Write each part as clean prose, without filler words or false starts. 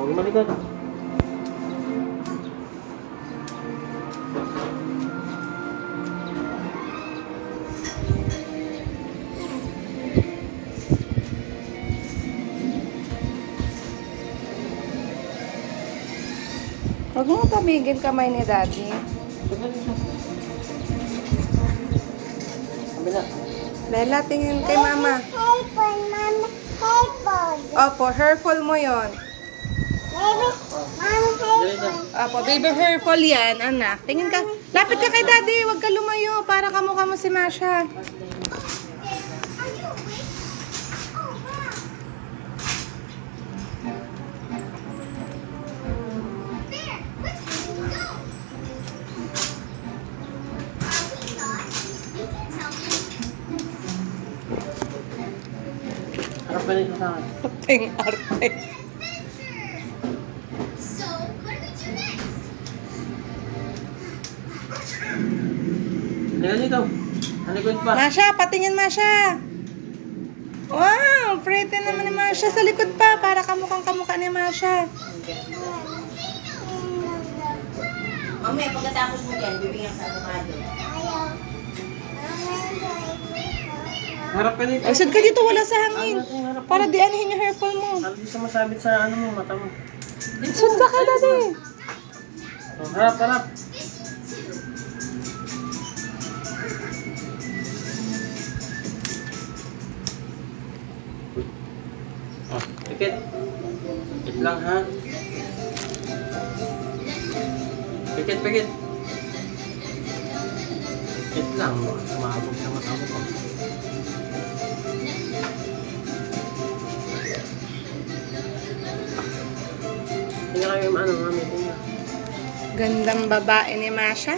Oh, lumalikod. Huwag mo tabigin kamay ni Daddy. Kabila. Bella, tingin kay Mama. Hairpon, Mama. Hairpon. Opo, hairfall mo yon. Baby, Mama, hairpon. Opo, baby hairfall yan, anak. Tingin ka. Lapit ka kay Daddy. Huwag ka lumayo para kamukha mo si Masha. Harap ka dito sa akin. Ting arte. Halika dito. Halikod pa. Masha, patingin Masha. Wow, pretty naman ni Masha. Sa likod pa, para kamukhang kamukha ni Masha. Mamaya, pagkatapos mo yan, bibigyan sa avocado. Ayaw. Harap ka dito. Ay, sad ka dito, wala sa hangin. Para di anihin yung hairfall mo. Harap di sa masabit sa ano mo, mata mo. Sad ka kay Daddy. Oh, harap, harap. Oh, pikit. Pikit lang ha. Pikit, pikit. Pikit lang. Sumabog sa mata mo. Tingnan kayo yung ano, mami. Tingnan. Gandang babae ni Masha.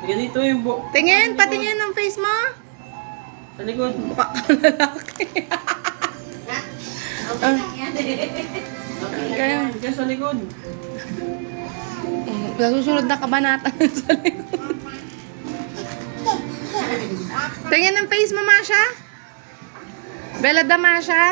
Tingnan dito yung Tingin, patingin ng face mo. sa likod. Mukha ka lalaki. Ah, Kaya, kaya sa likod. sa susunod na kabanata sa likod. Tingin ng face mo, Masha. Bella da Masha.